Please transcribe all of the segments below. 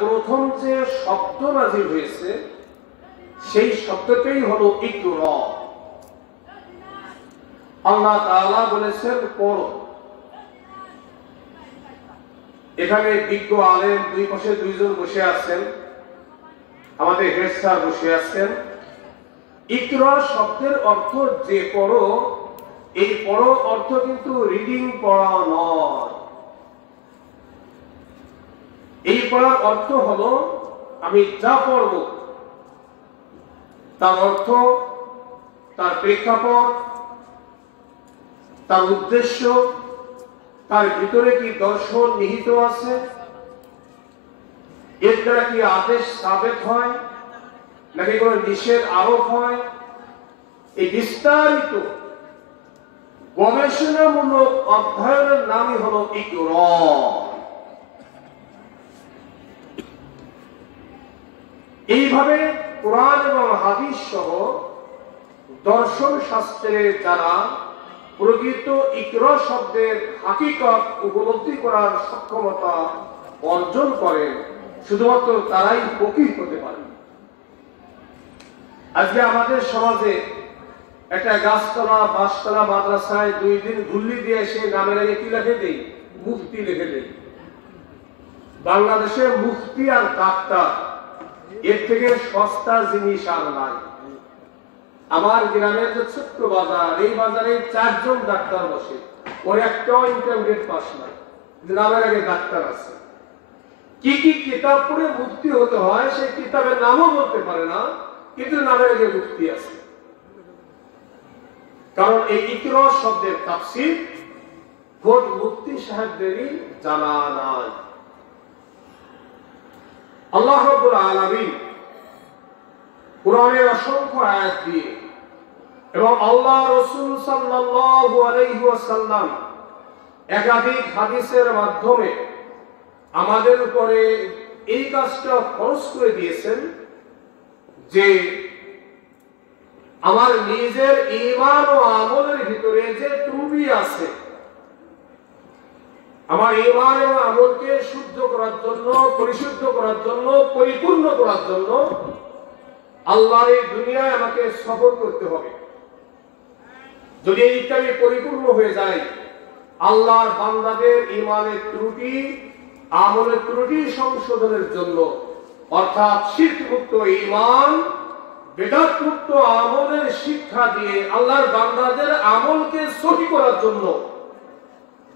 প্রথম যে শব্দ নাযিল হয়েছে সেই শব্দটাই হলো ইকরা। আল্লাহ তাআলা বলেছেন পড়ো। এখানে বিজ্ঞ আলেম দুই পাশে দুইজন বসে আছেন, আমাদের হেড স্যার বসে আছেন। ইকরা শব্দের অর্থ যে পড়ো, এই পড়ো অর্থ কিন্তু রিডিং পড়া নয়। এই পড়ার অর্থ হলো আমি যা পড়ব তার অর্থ, তার প্রেক্ষাপট, তার উদ্দেশ্য, তার ভিতরে কি দর্শন নিহিত আছে, এর দ্বারা কি আদেশ সাবেত হয় নাকি কোনো নিষেধ আরোপ হয়, এই বিস্তারিত গবেষণামূলক অধ্যয়নের নামই হলো ইকরা। এইভাবে কোরআন এবং হাদিস সহ দর্শন শাস্ত্রের যারা প্রকৃত ইকরা শব্দের হাকিকত উপলব্ধি করার সক্ষমতা অর্জন করেন, শুধুমাত্র তারাই ফকিহ হতে পারে। আজকে আমাদের সমাজে একটা গাছতলা বাসতলা মাদ্রাসায় 2 দিন ঘুল্লি দিয়ে এসে নামের আগে কি লিখে দেই? মুফতি লিখে দেই। বাংলাদেশে মুফতি আর ডাক্তার এর থেকে সস্তা জিনিস আর নাই। আমার গ্রামের যে ছোট্ট বাজার, এই বাজারে 4 জন ডাক্তার বসে, ওর একটাও ইন্টারমিডিয়েট পাস নাই, নামের আগে ডাক্তার আছে। কি কি কিতাব পড়ে মুফতি হতে হয় সেই কিতাবের নামও বলতে পারে না, কিন্তু নামের আগে মুফতি আছে। কারণ এই ইকরা শব্দের তাফসীর খোদ মুফতি সাহেবদেরই জানা নাই। আল্লাহ রাব্বুল আলামিন কোরআনের অসংখ্য আয়াত দিয়ে এবং আল্লাহ রাসূল সাল্লাল্লাহু আলাইহি ওয়াসাল্লাম একাধিক হাদিসের মাধ্যমে আমাদের উপরে এই কাজটা ফরজ করে দিয়েছেন যে আমার নিজের ঈমান ও আমলের ভিতরে যে ত্রুটি আছে, আমার ঈমান এবং আমলকে শুদ্ধ করার জন্য, পরিশুদ্ধ করার জন্য, পরিপূর্ণ করার জন্য আল্লাহর এই দুনিয়ায় আমাকে সফর করতে হবে। যদি এইটা পরিপূর্ণ হয়ে যায়, আল্লাহর বান্দাদের ঈমানের ত্রুটি, আমলের ত্রুটি সংশোধনের জন্য, অর্থাৎ শিরক মুক্ত ঈমান, বিদআত মুক্ত আমলের শিক্ষা দিয়ে আল্লাহর বান্দাদের আমলকে সহি করার জন্য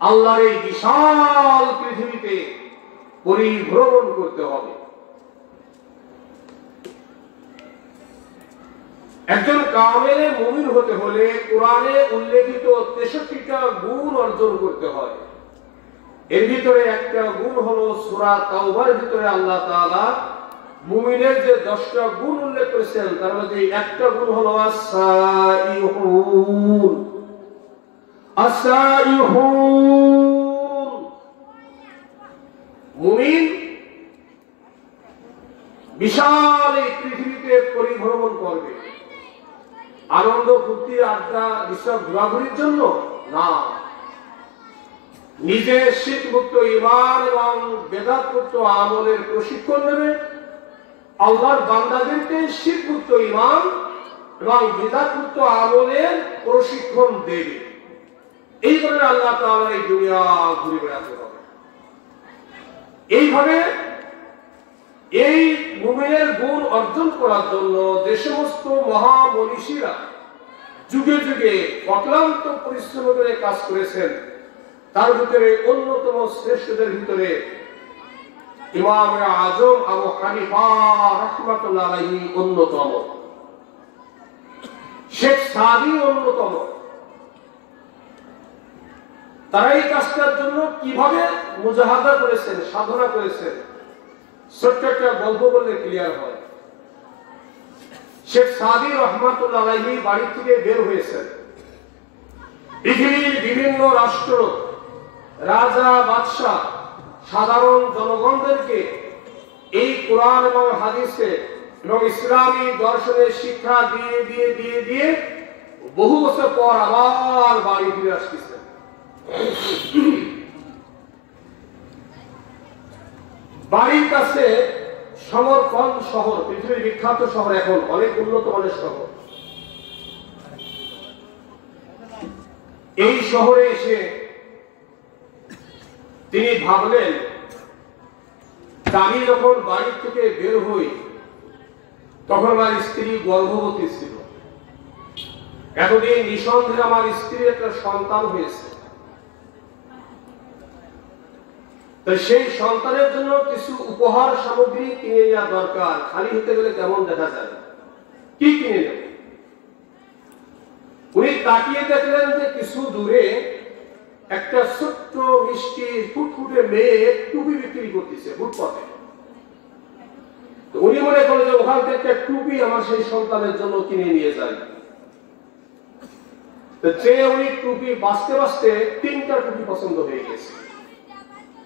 আল্লাহর এই বিশাল পৃথিবীতে পরিভ্রমণ করতে হবে। একজন কামেলে মুমিন হতে হলে কোরআনে উল্লেখিত 63টা গুণ অর্জন করতে হয়। এর ভিতরে একটা গুণ হলো সূরা তাওবার ভিতরে আল্লাহ তাআলা মুমিনের যে 10টা গুণ উল্লেখ করেছেন, তার মধ্যে একটা গুণ হলো আস-সাইহুন। মুমিন বিশাল এই পৃথিবীতে পরিভ্রমণ করবে, আনন্দ ফুর্তি আড্ডা বিশ্ব ঘোরাঘুরির জন্য না, নিজের শিরক মুক্ত ঈমান এবং বিদআত মুক্ত আমলের প্রশিক্ষণ নেবে, আল্লাহর বান্দাদেরকে শিরক মুক্ত ঈমান এবং বিদআত মুক্ত আমলের প্রশিক্ষণ দেবে। এইভাবে আল্লাহ তাআলা এই দুনিয়া ঘুরে বেড়াতে হবে। এইভাবে এই মুমিনের গুণ অর্জন করার জন্য যে সমস্ত মহামনীষীরা যুগে যুগে অক্লান্ত পরিশ্রম করে কাজ করেছেন, তার ভিতরে অন্যতম শ্রেষ্ঠদের ভিতরে ইমাম আজম আবু হানিফা রাহমাতুল্লাহ আলাইহি অন্যতম, শেখ সাদি অন্যতম। তারা এই কাজটার জন্য কিভাবে মুজাহাদা করেছেন, সাধনা করেছেন, ছোট্ট একটা গল্প বললে ক্লিয়ার হয়। শেখ সাদি রাহমাতুল্লাহ আলাইহি বাড়ি থেকে বের হয়েছেন, পৃথিবীর বিভিন্ন রাষ্ট্র, রাজা, বাদশাহ, সাধারণ জনগণদেরকে এই কোরআন এবং হাদিসে এবং ইসলামী দর্শনের শিক্ষা দিয়ে দিয়ে দিয়ে দিয়ে বহু বছর পর আবার বাড়ি ফিরে আসতেছেন। বাড়ির কাছে সমরকন্দ শহর পৃথিবীর বিখ্যাত শহর, এখন অনেক উন্নত মানের শহর। এই শহরে এসে তিনি ভাবলেন, আমি যখন বাড়ি থেকে বের হই তখন আমার স্ত্রী গর্ভবতী ছিল। এতদিন নিঃসন্দেহে আমার স্ত্রীর একটা সন্তান হয়েছে, সেই সন্তানের জন্য কিছু উপহার সামগ্রী কিনে নেওয়া দরকার। খালি হতে গেলে কেমন দেখা যায়, কি কিনে নেব? উনি তাকিয়ে দেখলেন যে কিছু দূরে একটা ছোট্ট মিষ্টি ফুটফুটে মেয়ে টুপি বিক্রি করতেছে ফুটপাতে। উনি মনে করলেন যে ওখান থেকে একটা টুপি আমার সেই সন্তানের জন্য কিনে নিয়ে যায়। যে উনি টুপি বাঁচতে বাঁচতে 3টা টুপি পছন্দ হয়ে গেছে,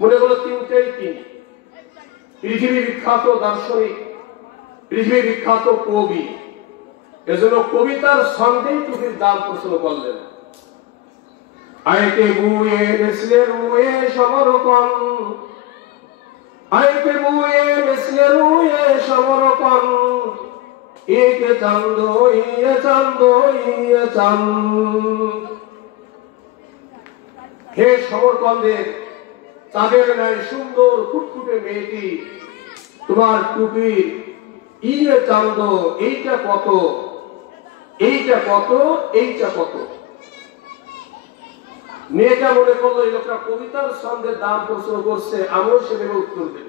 মনে করলো 3টাই কিনি। পৃথিবী বিখ্যাত দার্শনিক, পৃথিবী বিখ্যাত কবি, এজন্য কবিতার ছন্দে টুপির দাম প্রশ্ন করলেন। আইকে বুয়ে মেসলে রুয়ে সমরকন, আইকে বুয়ে মেসলে রুয়ে সমরকন, একে চান্দ ইয়ে চান্দ ইয়ে চান্দ। হে সমরকন্দের চাঁদের ন্যায় সুন্দর ফুটফুটে মেয়েটি, তোমার টুপির ইয়ে চান্দ, এইটা কত, এইটা কত, এইটা কত? মেয়েটা মনে করলো এই লোকটা কবিতার ছন্দের দাম প্রশ্ন করছে, আমিও সেভাবে উত্তর দেব।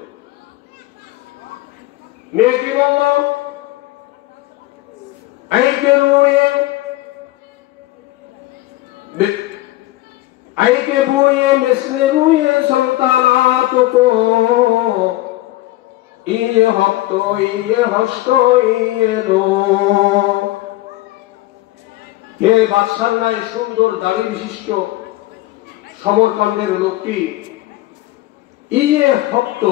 মেয়েটি বলল, আইকে রুয়ে আইকে বুয়ে মিসলে রুয়ে সন্তানাত কো, ইয়ে হপ্ত ইয়ে হস্ত ইয়ে নো। হে বাদশার ন্যায় সুন্দর দাড়ি বিশিষ্ট সমরকন্দের লোকটি, ইয়ে হপ্ত,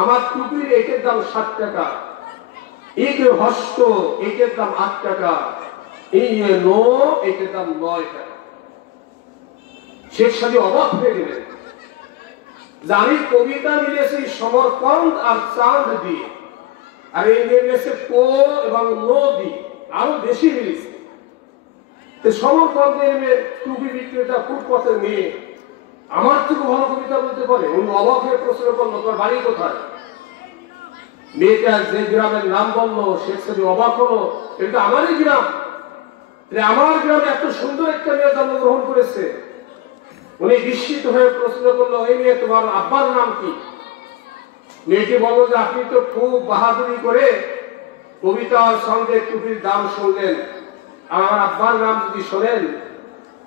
আমার টুপির একের দাম 60 টাকা, ইয়ে হস্ত একের দাম 8 টাকা, ইয়ে নো একের দাম 9 টাকা। শেখ সাদি অবাক হয়ে গেলেন যে আমি কবিতা মিলেছি সমরকন্দ আর চাঁদ দিয়ে, আর এই মিলেছে কো এবং নো দিয়ে, আরো বেশি মিলেছে। সমরকন্দের মেয়ে টুপি বিক্রেতা ফুটপাতের মেয়ে আমার থেকে ভালো কবিতা বলতে পারে? উনি অবাক হয়ে প্রশ্ন করলো, তোর বাড়ি কোথায়? মেয়েটা যে গ্রামের নাম বললো, শেখ সাদি অবাক হলো, এটা আমারই গ্রাম, আমার গ্রামে এত সুন্দর একটা মেয়ে জন্মগ্রহণ করেছে। উনি বিস্মিত হয়ে প্রশ্ন করলো, এই মেয়ে তোমার আব্বার নাম কি? মেয়েটি বলল যে আপনি তো খুব বাহাদুরি করে কবিতার সঙ্গে টুপির দাম শুনলেন, আমার আব্বার নাম যদি শোনেন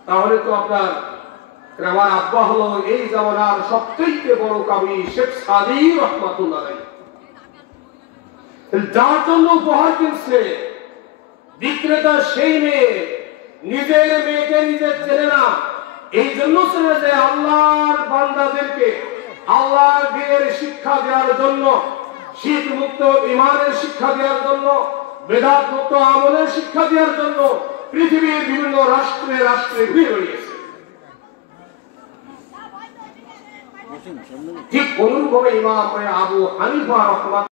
তাহলে তো আপনার, আমার আব্বা হলো এই জামানার সবচেয়ে বড় কবি শেখ সাদি রহমাতুল্লাহ আলাইহি। যার জন্য উপহার কিনছে বিক্রেতা সেই মেয়ে, নিজের মেয়েকে নিজে চেনে না, এই জন্য চেনে যে আল্লাহর বান্দাদেরকে আল্লাহর দ্বীনের শিক্ষা দেওয়ার জন্য, শীত মুক্ত ইমানের শিক্ষা দেওয়ার জন্য, বেদাত মুক্ত আমলের শিক্ষা দেওয়ার জন্য পৃথিবীর বিভিন্ন রাষ্ট্রে রাষ্ট্রে ঘুরে বেরিয়েছে। ঠিক অনুরূপভাবে ইমাম আবু হানিফা রাহমাতুল্লাহ